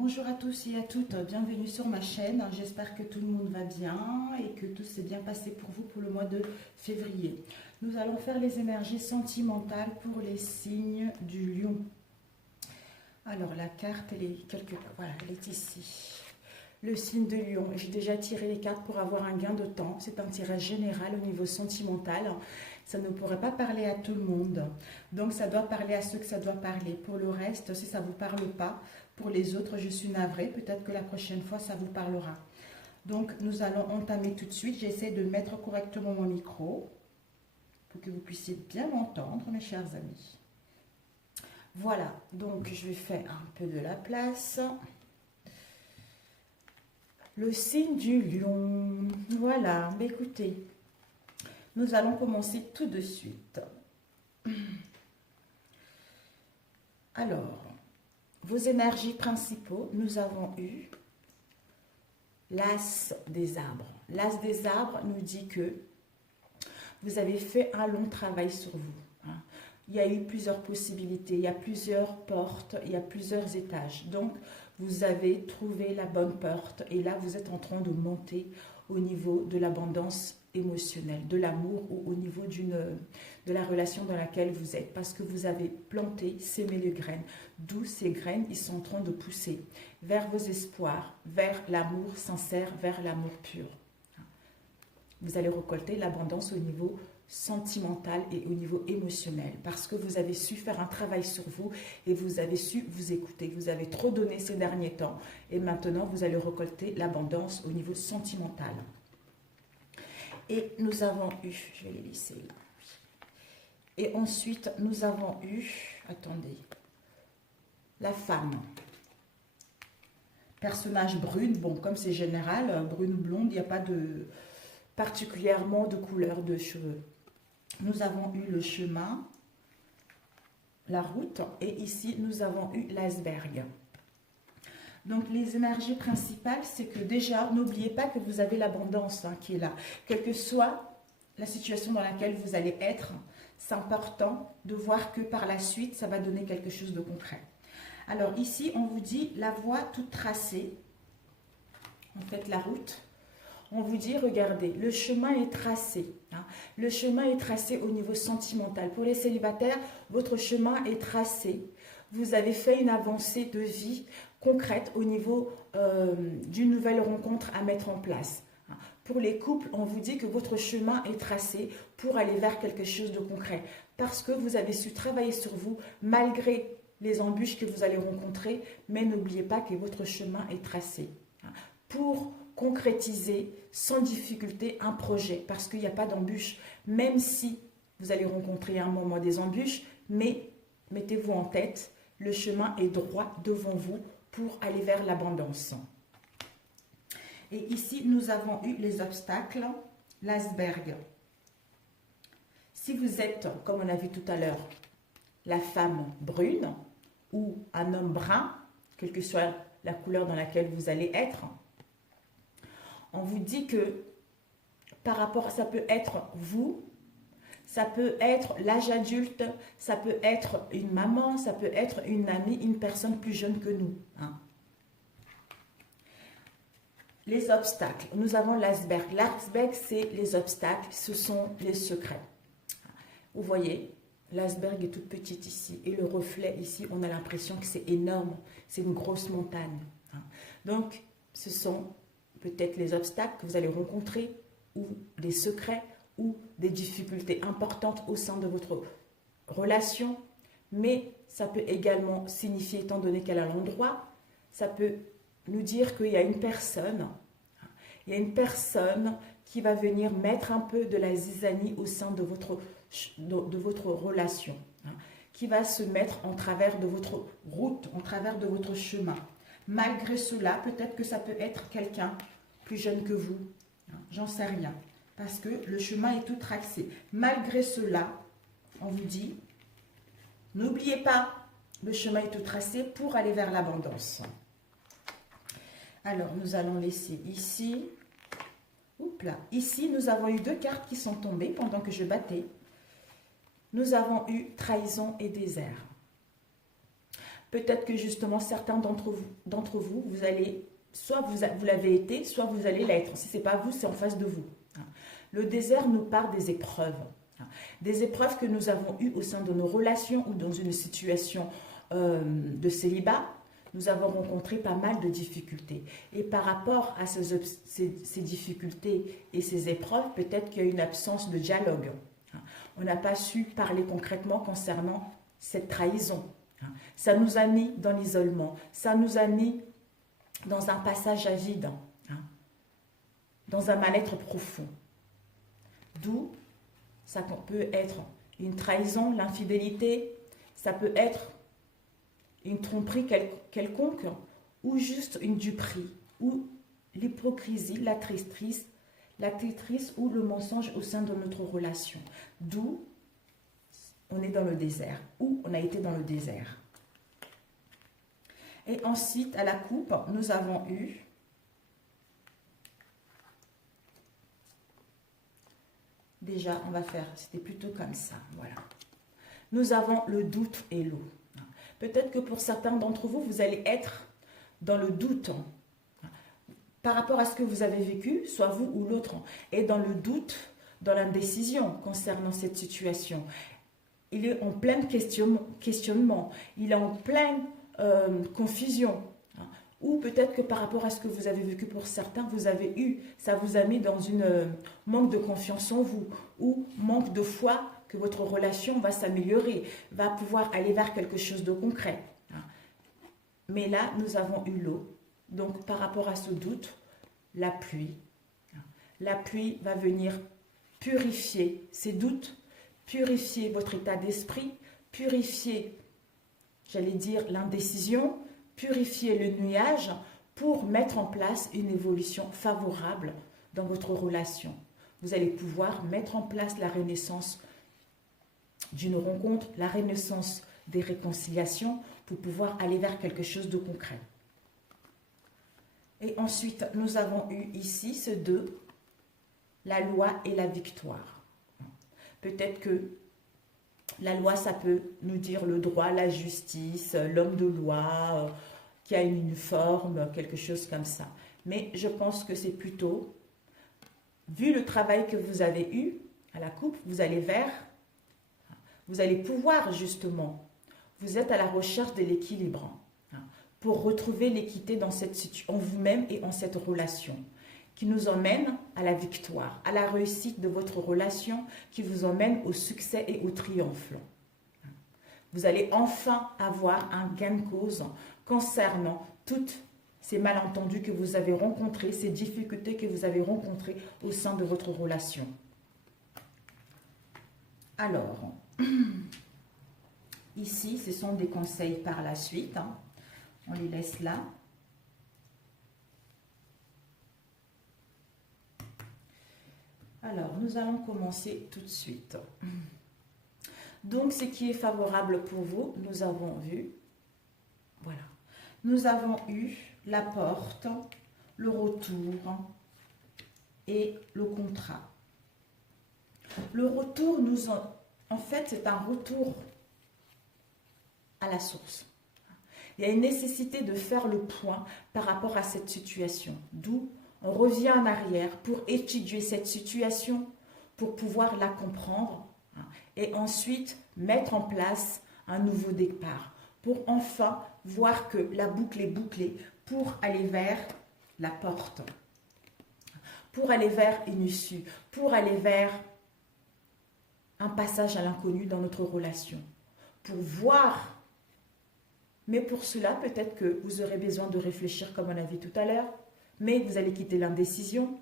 Bonjour à tous et à toutes, bienvenue sur ma chaîne. J'espère que tout le monde va bien et que tout s'est bien passé pour vous pour le mois de février. Nous allons faire les énergies sentimentales pour les signes du lion. Alors la carte, elle est quelque part, voilà, elle est ici. Le signe de lion, j'ai déjà tiré les cartes pour avoir un gain de temps. C'est un tirage général au niveau sentimental. Ça ne pourrait pas parler à tout le monde. Donc ça doit parler à ceux que ça doit parler. Pour le reste, si ça ne vous parle pas, pour les autres, je suis navrée. Peut-être que la prochaine fois, ça vous parlera. Donc nous allons entamer tout de suite. J'essaie de mettre correctement mon micro pour que vous puissiez bien m'entendre, mes chers amis. Voilà, donc je vais faire un peu de la place. Le signe du lion. Voilà, mais écoutez, nous allons commencer tout de suite. Alors, vos énergies principaux, nous avons eu l'as des arbres. L'as des arbres nous dit que vous avez fait un long travail sur vous. Il y a eu plusieurs possibilités, il y a plusieurs portes, il y a plusieurs étages. Donc, vous avez trouvé la bonne porte et là, vous êtes en train de monter au niveau de l'abondance émotionnelle, de l'amour ou au niveau de la relation dans laquelle vous êtes. Parce que vous avez planté, sémé les graines. D'où ces graines, ils sont en train de pousser vers vos espoirs, vers l'amour sincère, vers l'amour pur. Vous allez récolter l'abondance au niveau sentimental et au niveau émotionnel parce que vous avez su faire un travail sur vous et vous avez su vous écouter. Vous avez trop donné ces derniers temps et maintenant vous allez récolter l'abondance au niveau sentimental. Et nous avons eu, je vais les laisser là. Et ensuite nous avons eu, attendez, la femme. Personnage brune, bon comme c'est général, brune blonde, il n'y a pas de particulièrement de couleur de cheveux. Nous avons eu le chemin, la route et ici nous avons eu l'iceberg. Donc les énergies principales, c'est que déjà, n'oubliez pas que vous avez l'abondance qui est là. Quelle que soit la situation dans laquelle vous allez être, c'est important de voir que par la suite, ça va donner quelque chose de concret. Alors ici, on vous dit la voie toute tracée, en fait la route. On vous dit, regardez, le chemin est tracé. Le chemin est tracé au niveau sentimental. Pour les célibataires, votre chemin est tracé. Vous avez fait une avancée de vie concrète au niveau d'une nouvelle rencontre à mettre en place. Pour les couples, on vous dit que votre chemin est tracé pour aller vers quelque chose de concret. Parce que vous avez su travailler sur vous malgré les embûches que vous allez rencontrer. Mais n'oubliez pas que votre chemin est tracé. Pour concrétiser sans difficulté un projet parce qu'il n'y a pas d'embûche, même si vous allez rencontrer à un moment des embûches, mais mettez-vous en tête, le chemin est droit devant vous pour aller vers l'abondance. Et ici, nous avons eu les obstacles, l'iceberg. Si vous êtes, comme on a vu tout à l'heure, la femme brune ou un homme brun, quelle que soit la couleur dans laquelle vous allez être, on vous dit que par rapport, ça peut être vous, ça peut être l'âge adulte, ça peut être une maman, ça peut être une amie, une personne plus jeune que nous. Les obstacles, nous avons l'iceberg. L'iceberg, c'est les obstacles, ce sont les secrets. Vous voyez, l'iceberg est toute petite ici et le reflet ici, on a l'impression que c'est énorme, c'est une grosse montagne. Donc, ce sont peut-être les obstacles que vous allez rencontrer ou des secrets ou des difficultés importantes au sein de votre relation. Mais ça peut également signifier, étant donné qu'elle a l'endroit, ça peut nous dire qu'il y a une personne, qui va venir mettre un peu de la zizanie au sein de votre relation, qui va se mettre en travers de votre route, en travers de votre chemin. Malgré cela, peut-être que ça peut être quelqu'un plus jeune que vous. J'en sais rien. Parce que le chemin est tout tracé. Malgré cela, on vous dit, n'oubliez pas, le chemin est tout tracé pour aller vers l'abondance. Alors, nous allons laisser ici. Oups là. Ici, nous avons eu deux cartes qui sont tombées pendant que je battais. Nous avons eu trahison et désert. Peut-être que justement, certains d'entre vous, vous allez, soit vous l'avez été, soit vous allez l'être. Si ce n'est pas vous, c'est en face de vous. Le désert nous parle des épreuves. Des épreuves que nous avons eues au sein de nos relations ou dans une situation de célibat. Nous avons rencontré pas mal de difficultés. Et par rapport à ces difficultés et ces épreuves, peut-être qu'il y a une absence de dialogue. On n'a pas su parler concrètement concernant cette trahison. Ça nous a mis dans l'isolement. Ça nous a mis dans un passage à vide. Dans un mal-être profond. D'où ça peut être une trahison, l'infidélité. Ça peut être une tromperie quelconque, ou juste une duperie, ou l'hypocrisie, la traîtrise ou le mensonge au sein de notre relation. D'où on est dans le désert, ou on a été dans le désert. Et ensuite, à la coupe, nous avons eu déjà, on va faire, c'était plutôt comme ça, voilà. Nous avons le doute et l'eau. Peut-être que pour certains d'entre vous, vous allez être dans le doute par rapport à ce que vous avez vécu, soit vous ou l'autre, et dans le doute, dans l'indécision concernant cette situation. Il est en plein questionnement, il est en pleine confusion. Ou peut-être que par rapport à ce que vous avez vécu pour certains, ça vous a mis dans une manque de confiance en vous, ou manque de foi que votre relation va s'améliorer, va pouvoir aller vers quelque chose de concret. Mais là, nous avons eu l'eau. Donc, par rapport à ce doute, la pluie. La pluie va venir purifier ces doutes, purifier votre état d'esprit, purifier, j'allais dire, l'indécision, purifier le nuage pour mettre en place une évolution favorable dans votre relation. Vous allez pouvoir mettre en place la renaissance d'une rencontre, la renaissance des réconciliations pour pouvoir aller vers quelque chose de concret. Et ensuite, nous avons eu ici ce deux, la loi et la victoire. Peut-être que la loi, ça peut nous dire le droit, la justice, l'homme de loi, qui a une forme, quelque chose comme ça. Mais je pense que c'est plutôt, vu le travail que vous avez eu à la coupe, vous allez pouvoir justement, vous êtes à la recherche de l'équilibre pour retrouver l'équité en vous-même et en cette relation qui nous emmène à la victoire, à la réussite de votre relation, qui vous emmène au succès et au triomphe. Vous allez enfin avoir un gain de cause concernant toutes ces malentendus que vous avez rencontrés, ces difficultés que vous avez rencontrées au sein de votre relation. Alors, ici, ce sont des conseils par la suite. On les laisse là. Alors, nous allons commencer tout de suite. Donc, ce qui est favorable pour vous, nous avons vu. Voilà. Nous avons eu la porte, le retour et le contrat. Le retour, en fait, c'est un retour à la source. Il y a une nécessité de faire le point par rapport à cette situation. D'où on revient en arrière pour étudier cette situation, pour pouvoir la comprendre et ensuite mettre en place un nouveau départ. Pour enfin voir que la boucle est bouclée pour aller vers la porte, pour aller vers une issue, pour aller vers un passage à l'inconnu dans notre relation, pour voir. Mais pour cela, peut-être que vous aurez besoin de réfléchir comme on a vu tout à l'heure, mais vous allez quitter l'indécision.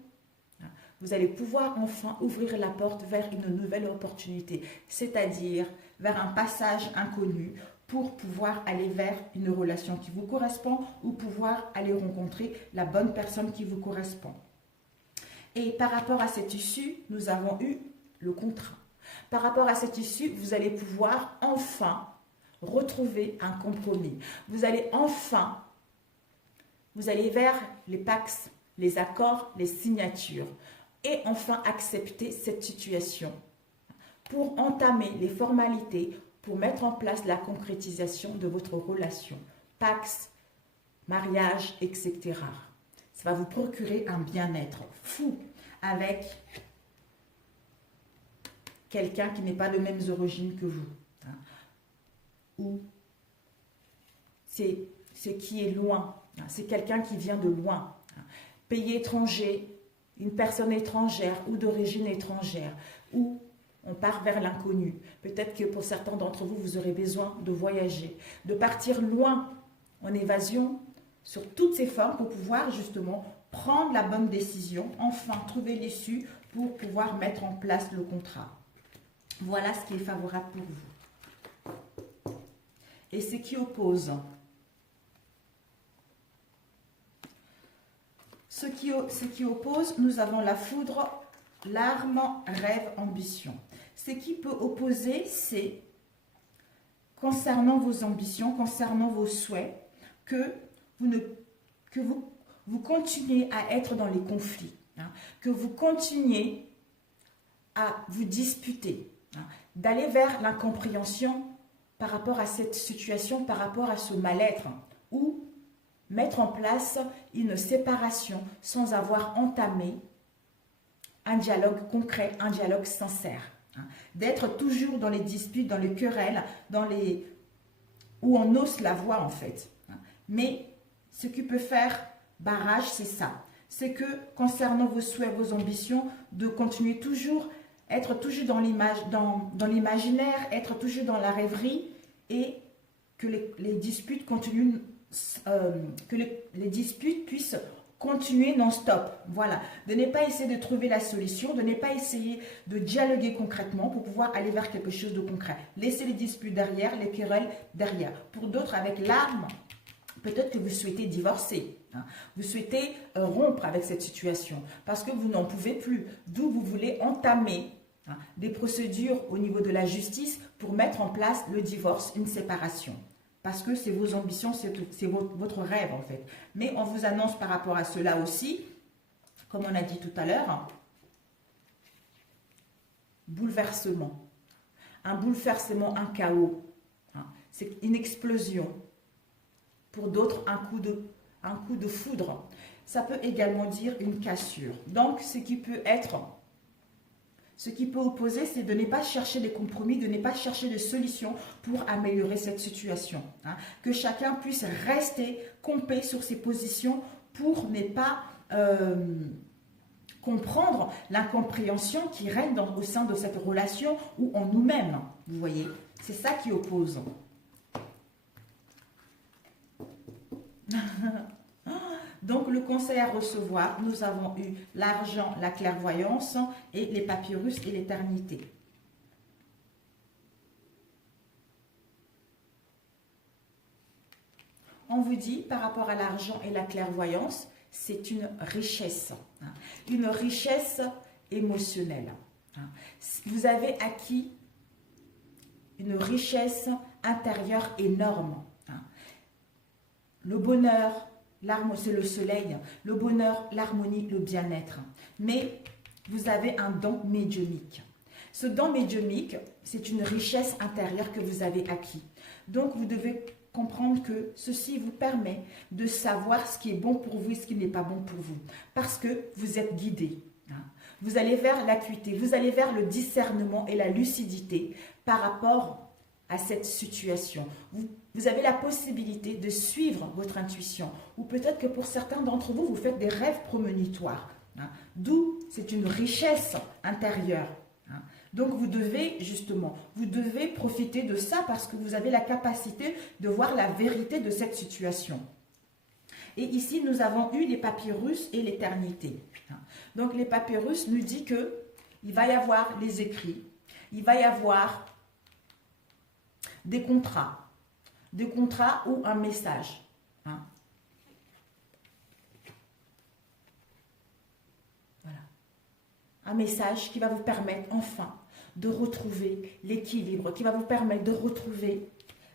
Vous allez pouvoir enfin ouvrir la porte vers une nouvelle opportunité, c'est-à-dire vers un passage inconnu pour pouvoir aller vers une relation qui vous correspond ou pouvoir aller rencontrer la bonne personne qui vous correspond. Et par rapport à cette issue, nous avons eu le contrat. Par rapport à cette issue, vous allez pouvoir enfin retrouver un compromis. Vous allez vers les pax, les accords, les signatures et enfin accepter cette situation pour entamer les formalités pour mettre en place la concrétisation de votre relation. Pax, mariage, etc. Ça va vous procurer un bien-être fou avec quelqu'un qui n'est pas de mêmes origines que vous. Hein, ou c'est qui est loin. Hein, c'est quelqu'un qui vient de loin. Hein, pays étranger, une personne étrangère ou d'origine étrangère. Ou on part vers l'inconnu. Peut-être que pour certains d'entre vous, vous aurez besoin de voyager, de partir loin en évasion sur toutes ces formes pour pouvoir justement prendre la bonne décision, enfin trouver l'issue pour pouvoir mettre en place le contrat. Voilà ce qui est favorable pour vous. Et ce qui oppose. Ce qui oppose, nous avons la foudre, l'arme, rêve, ambition. Ce qui peut opposer, c'est concernant vos ambitions, concernant vos souhaits, que vous continuez à être dans les conflits, hein, que vous continuez à vous disputer, hein, d'aller vers l'incompréhension par rapport à cette situation, par rapport à ce mal-être, ou mettre en place une séparation sans avoir entamé un dialogue concret, un dialogue sincère. Hein, d'être toujours dans les disputes, dans les querelles, où on ose la voix en fait. Hein. Mais ce qui peut faire barrage, c'est ça. C'est que concernant vos souhaits, vos ambitions, de continuer toujours, être toujours dans l'imaginaire, être toujours dans la rêverie et que les disputes continuent, que les disputes puissent continuer non-stop. Voilà. De ne pas essayer de trouver la solution, de ne pas essayer de dialoguer concrètement pour pouvoir aller vers quelque chose de concret. Laissez les disputes derrière, les querelles derrière. Pour d'autres, avec l'arme, peut-être que vous souhaitez divorcer. Hein. Vous souhaitez rompre avec cette situation parce que vous n'en pouvez plus. D'où vous voulez entamer des procédures au niveau de la justice pour mettre en place le divorce, une séparation. Parce que c'est vos ambitions, c'est votre rêve en fait. Mais on vous annonce par rapport à cela aussi, comme on a dit tout à l'heure, bouleversement. Un bouleversement, un chaos. Hein. C'est une explosion. Pour d'autres, un coup de foudre. Ça peut également dire une cassure. Donc, ce qui peut opposer, c'est de ne pas chercher des compromis, de ne pas chercher de solutions pour améliorer cette situation. Hein. Que chacun puisse rester campé sur ses positions pour ne pas comprendre l'incompréhension qui règne au sein de cette relation ou en nous-mêmes. Vous voyez, c'est ça qui oppose. Donc, le conseil à recevoir, nous avons eu l'argent, la clairvoyance et les papyrus et l'éternité. On vous dit, par rapport à l'argent et la clairvoyance, c'est une richesse émotionnelle. Vous avez acquis une richesse intérieure énorme. Le bonheur, c'est le soleil, le bonheur, l'harmonie, le bien-être. Mais vous avez un don médiumnique. Ce don médiumnique, c'est une richesse intérieure que vous avez acquis. Donc, vous devez comprendre que ceci vous permet de savoir ce qui est bon pour vous et ce qui n'est pas bon pour vous. Parce que vous êtes guidé. Vous allez vers l'acuité, vous allez vers le discernement et la lucidité par rapport à cette situation. Vous avez la possibilité de suivre votre intuition. Ou peut-être que pour certains d'entre vous, vous faites des rêves prémonitoires. Hein, d'où c'est une richesse intérieure. Hein. Donc vous devez profiter de ça parce que vous avez la capacité de voir la vérité de cette situation. Et ici, nous avons eu les papyrus et l'éternité. Hein. Donc les papyrus nous dit que il va y avoir les écrits, il va y avoir des contrats ou un message. Hein. Voilà. Un message qui va vous permettre enfin de retrouver l'équilibre, qui va vous permettre de retrouver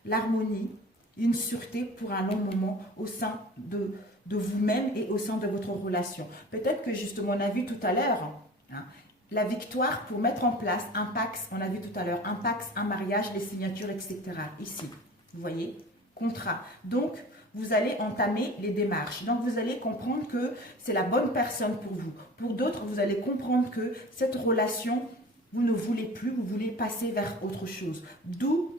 l'harmonie, une sûreté pour un long moment au sein de vous-même et au sein de votre relation. Peut-être que justement, on a vu tout à l'heure, hein, la victoire pour mettre en place un pax, on a vu tout à l'heure, un pax, un mariage, les signatures, etc. Ici, vous voyez, contrat. Donc, vous allez entamer les démarches. Donc, vous allez comprendre que c'est la bonne personne pour vous. Pour d'autres, vous allez comprendre que cette relation, vous ne voulez plus, vous voulez passer vers autre chose. D'où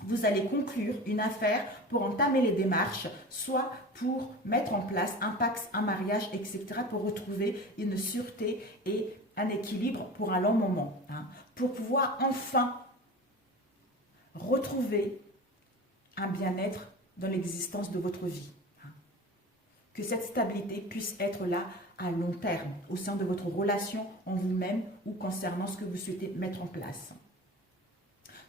vous allez conclure une affaire pour entamer les démarches, soit pour mettre en place un pax, un mariage, etc., pour retrouver une sûreté et un équilibre pour un long moment, hein, pour pouvoir enfin retrouver un bien-être dans l'existence de votre vie. Hein. Que cette stabilité puisse être là à long terme, au sein de votre relation en vous-même ou concernant ce que vous souhaitez mettre en place.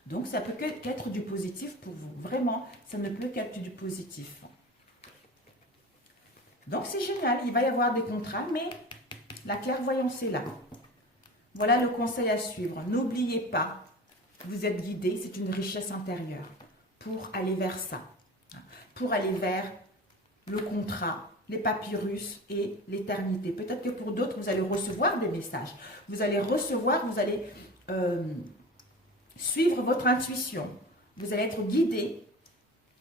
Donc, ça peut qu'être du positif pour vous. Vraiment, ça ne peut qu'être du positif. Donc, c'est génial. Il va y avoir des contrats, mais la clairvoyance est là. Voilà le conseil à suivre. N'oubliez pas, vous êtes guidé, c'est une richesse intérieure pour aller vers ça. Pour aller vers le contrat, les papyrus et l'éternité. Peut-être que pour d'autres, vous allez recevoir des messages. Vous allez recevoir, vous allez suivre votre intuition. Vous allez être guidé,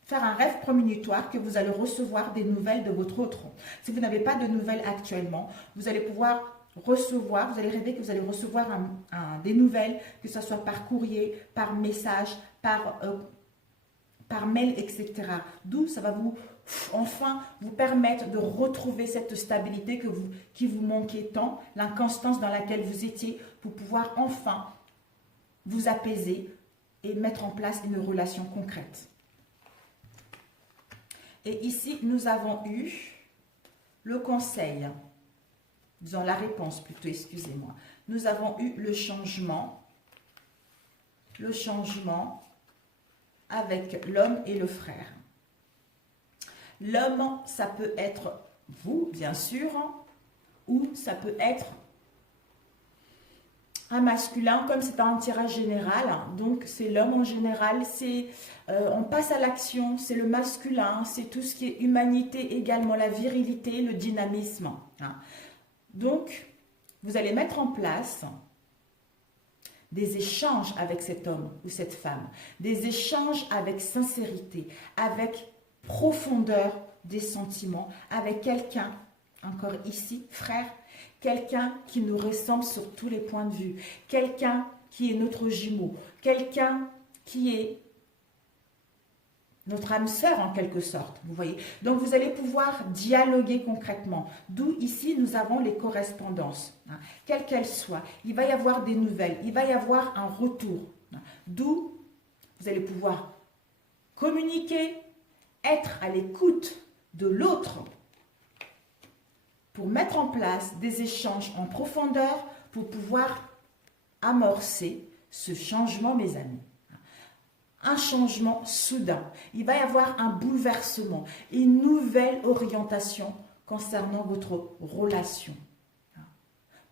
faire un rêve prémonitoire que vous allez recevoir des nouvelles de votre autre. Si vous n'avez pas de nouvelles actuellement, vous allez pouvoir recevoir, vous allez rêver que vous allez recevoir des nouvelles, que ce soit par courrier, par message, par mail, etc. D'où ça va enfin vous permettre de retrouver cette stabilité qui vous manquait tant, l'inconstance dans laquelle vous étiez, pour pouvoir enfin vous apaiser et mettre en place une relation concrète. Et ici, nous avons eu le conseil, disons la réponse plutôt, excusez-moi. Nous avons eu le changement avec l'homme et le frère. L'homme, ça peut être vous, bien sûr, ou ça peut être un masculin, comme c'est un tirage général, donc c'est l'homme en général, on passe à l'action, c'est le masculin, c'est tout ce qui est humanité également, la virilité, le dynamisme. Donc, vous allez mettre en place des échanges avec cet homme ou cette femme, des échanges avec sincérité, avec profondeur des sentiments, avec quelqu'un, encore ici, frère, quelqu'un qui nous ressemble sur tous les points de vue, quelqu'un qui est notre jumeau, quelqu'un qui est notre âme sœur en quelque sorte, vous voyez. Donc vous allez pouvoir dialoguer concrètement, d'où ici nous avons les correspondances, quelles qu'elles soient. Il va y avoir des nouvelles, il va y avoir un retour, d'où vous allez pouvoir communiquer, être à l'écoute de l'autre, pour mettre en place des échanges en profondeur, pour pouvoir amorcer ce changement, mes amis. Un changement soudain. Il va y avoir un bouleversement, une nouvelle orientation concernant votre relation.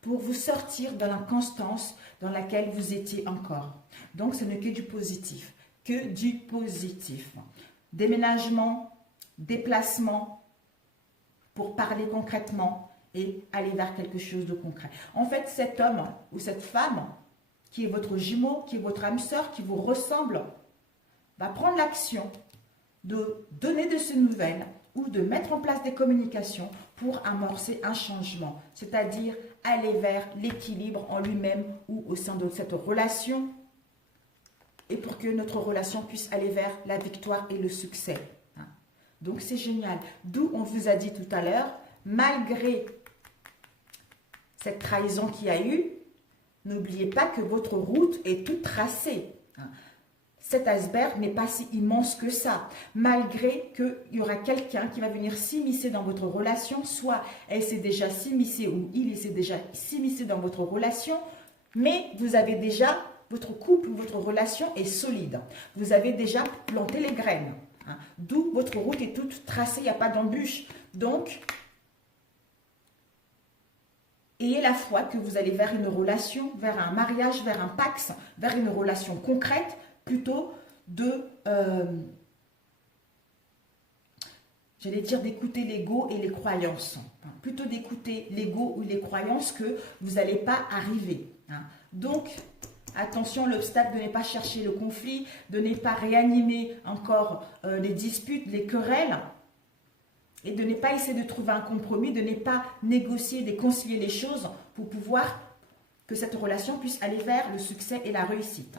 Pour vous sortir de l'inconstance dans laquelle vous étiez encore. Donc, ce n'est que du positif. Que du positif. Déménagement, déplacement, pour parler concrètement et aller vers quelque chose de concret. En fait, cet homme ou cette femme qui est votre jumeau, qui est votre âme sœur, qui vous ressemble, va prendre l'action de donner de ces nouvelles ou de mettre en place des communications pour amorcer un changement, c'est-à-dire aller vers l'équilibre en lui-même ou au sein de cette relation et pour que notre relation puisse aller vers la victoire et le succès. Donc, c'est génial. D'où on vous a dit tout à l'heure, malgré cette trahison qu'il y a eu, n'oubliez pas que votre route est toute tracée. Cet iceberg n'est pas si immense que ça. Malgré qu'il y aura quelqu'un qui va venir s'immiscer dans votre relation, soit elle s'est déjà s'immiscée ou il s'est déjà s'immiscé dans votre relation, mais vous avez déjà, votre couple ou votre relation est solide. Vous avez déjà planté les graines. D'où votre route est toute tracée, il n'y a pas d'embûche. Donc, ayez la foi que vous allez vers une relation, vers un mariage, vers un pax, vers une relation concrète, plutôt de, j'allais dire d'écouter l'ego et les croyances. Plutôt d'écouter l'ego ou les croyances que vous n'allez pas arriver. hein. Donc, attention, l'obstacle de ne pas chercher le conflit, de ne pas réanimer encore les disputes, les querelles, et de ne pas essayer de trouver un compromis, de ne pas négocier, de concilier les choses pour pouvoir que cette relation puisse aller vers le succès et la réussite.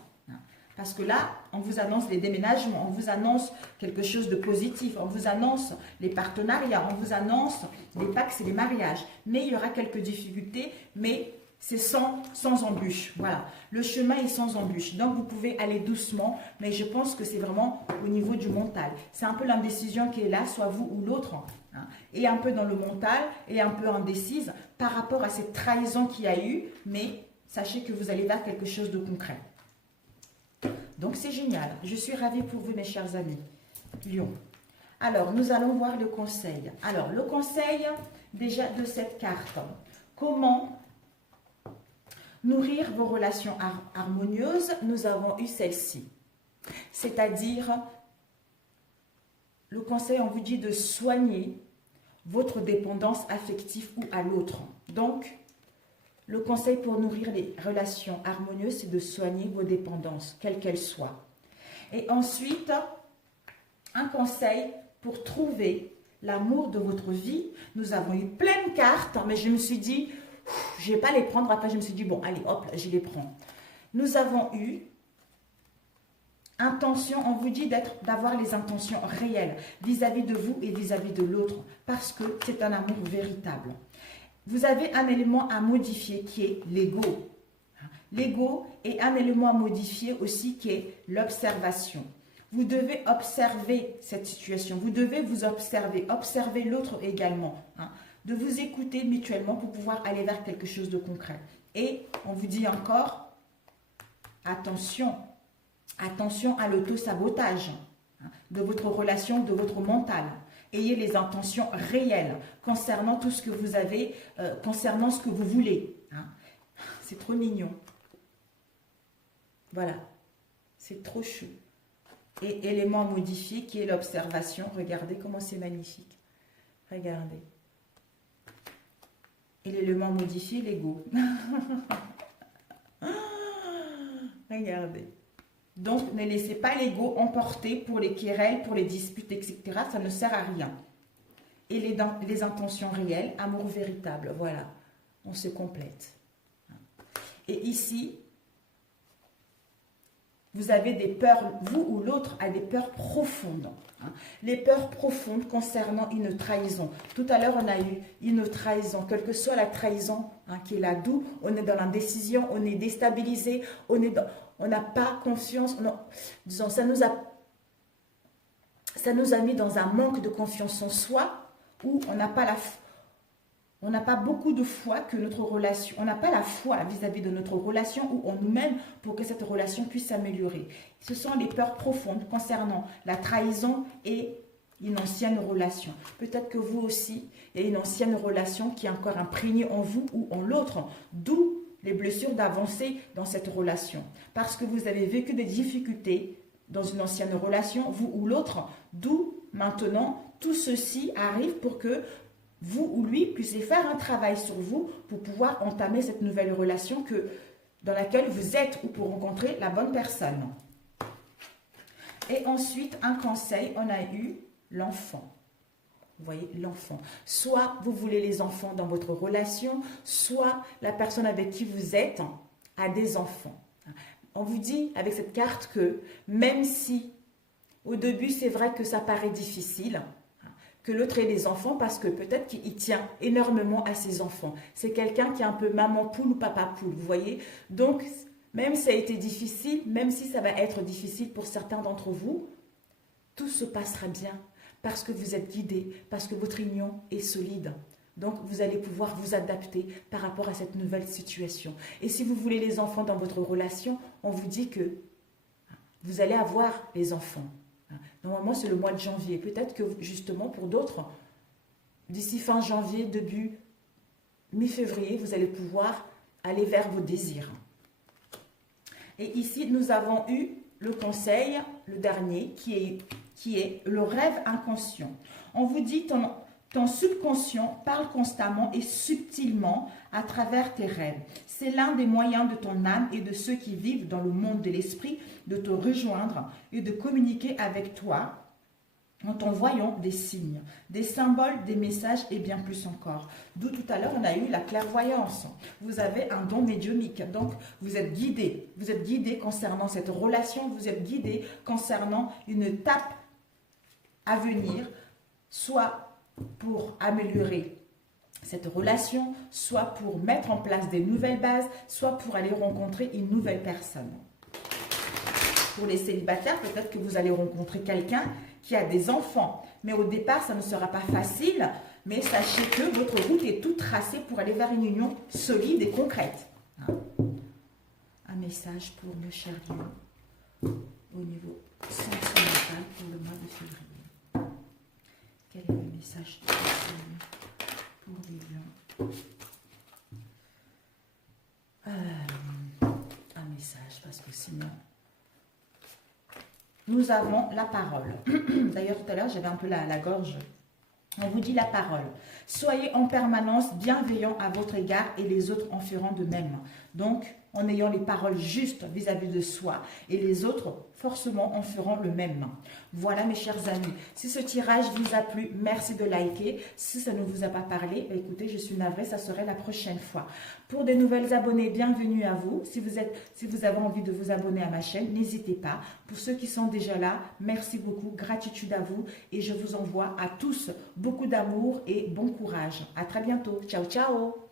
Parce que là, on vous annonce les déménagements, on vous annonce quelque chose de positif, on vous annonce les partenariats, on vous annonce les pax et les mariages. Mais il y aura quelques difficultés, mais c'est sans embûche. Voilà, le chemin est sans embûche. Donc, vous pouvez aller doucement, mais je pense que c'est vraiment au niveau du mental. C'est un peu l'indécision qui est là, soit vous ou l'autre, hein, et un peu dans le mental, et un peu indécise par rapport à cette trahison qu'il y a eu, mais sachez que vous allez vers quelque chose de concret. Donc, c'est génial. Je suis ravie pour vous, mes chers amis. Lion. Alors, nous allons voir le conseil. Alors, le conseil, déjà, de cette carte. Comment nourrir vos relations harmonieuses? Nous avons eu celle-ci. C'est-à-dire, le conseil, on vous dit de soigner votre dépendance affective ou à l'autre. Donc, le conseil pour nourrir les relations harmonieuses, c'est de soigner vos dépendances, quelles qu'elles soient. Et ensuite, un conseil pour trouver l'amour de votre vie. Nous avons eu plein de cartes, mais je me suis dit, je ne vais pas les prendre. Après, je me suis dit, bon, allez, hop, je les prends. Nous avons eu intention, on vous dit d'avoir les intentions réelles vis-à-vis de vous et vis-à-vis de l'autre, parce que c'est un amour véritable. Vous avez un élément à modifier qui est l'ego. L'ego est un élément à modifier aussi qui est l'observation. Vous devez observer cette situation. Vous devez vous observer l'autre également. De vous écouter mutuellement pour pouvoir aller vers quelque chose de concret. Et on vous dit encore, attention à l'auto-sabotage de votre relation, de votre mental. Ayez les intentions réelles concernant tout ce que vous avez, concernant ce que vous voulez. C'est trop mignon. Voilà, c'est trop chou. Et élément modifié qui est l'observation. Regardez comment c'est magnifique. Regardez. Et l'élément modifié, l'ego. Regardez. Donc, ne laissez pas l'ego emporter pour les querelles, pour les disputes, etc. Ça ne sert à rien. Et les intentions réelles, amour véritable. Voilà, on se complète. Et ici, vous avez des peurs, vous ou l'autre a des peurs profondes. Les peurs profondes concernant une trahison. Tout à l'heure, on a eu une trahison. Quelle que soit la trahison qui est là, d'où on est dans l'indécision, on est déstabilisé, on n'a pas confiance. Disons, ça nous a mis dans un manque de confiance en soi où on n'a pas beaucoup de foi que notre relation, on n'a pas la foi vis-à-vis de notre relation ou en nous-mêmes pour que cette relation puisse s'améliorer. Ce sont les peurs profondes concernant la trahison et une ancienne relation. Peut-être que vous aussi, il y a une ancienne relation qui est encore imprégnée en vous ou en l'autre, d'où les blessures d'avancer dans cette relation. Parce que vous avez vécu des difficultés dans une ancienne relation, vous ou l'autre, d'où maintenant tout ceci arrive pour que vous ou lui puissiez faire un travail sur vous pour pouvoir entamer cette nouvelle relation dans laquelle vous êtes ou pour rencontrer la bonne personne. Et ensuite, un conseil, on a eu l'enfant. Vous voyez, l'enfant. Soit vous voulez les enfants dans votre relation, soit la personne avec qui vous êtes a des enfants. On vous dit avec cette carte que même si au début c'est vrai que ça paraît difficile, que l'autre ait des enfants parce que peut-être qu'il tient énormément à ses enfants. C'est quelqu'un qui est un peu maman poule ou papa poule, vous voyez. Donc, même si ça a été difficile, même si ça va être difficile pour certains d'entre vous, tout se passera bien parce que vous êtes guidés, parce que votre union est solide. Donc, vous allez pouvoir vous adapter par rapport à cette nouvelle situation. Et si vous voulez les enfants dans votre relation, on vous dit que vous allez avoir les enfants. Normalement, c'est le mois de janvier. Peut-être que, justement, pour d'autres, d'ici fin janvier, début mi-février, vous allez pouvoir aller vers vos désirs. Et ici, nous avons eu le conseil, le dernier, qui est le rêve inconscient. On vous dit, Ton subconscient parle constamment et subtilement à travers tes rêves. C'est l'un des moyens de ton âme et de ceux qui vivent dans le monde de l'esprit de te rejoindre et de communiquer avec toi en t'envoyant des signes, des symboles, des messages et bien plus encore. D'où tout à l'heure, on a eu la clairvoyance. Vous avez un don médiumnique, donc vous êtes guidé. Vous êtes guidé concernant cette relation, vous êtes guidé concernant une étape à venir, soit pour améliorer cette relation, soit pour mettre en place des nouvelles bases, soit pour aller rencontrer une nouvelle personne. Pour les célibataires, peut-être que vous allez rencontrer quelqu'un qui a des enfants. Mais au départ, ça ne sera pas facile. Mais sachez que votre route est toute tracée pour aller vers une union solide et concrète. Un message pour nos chers lions au niveau sentimental pour le mois de février. Quel est le message pour les lions? Un message, parce que sinon... Nous avons la parole. D'ailleurs, tout à l'heure, j'avais un peu la gorge. On vous dit la parole. Soyez en permanence bienveillants à votre égard et les autres en feront de même. Donc, en ayant les paroles justes vis-à-vis de soi et les autres, forcément, en feront le même. Voilà, mes chers amis. Si ce tirage vous a plu, merci de liker. Si ça ne vous a pas parlé, écoutez, je suis navrée, ça serait la prochaine fois. Pour des nouvelles abonnés, bienvenue à vous. Si vous avez envie de vous abonner à ma chaîne, n'hésitez pas. Pour ceux qui sont déjà là, merci beaucoup, gratitude à vous. Et je vous envoie à tous beaucoup d'amour et bon courage. À très bientôt. Ciao, ciao.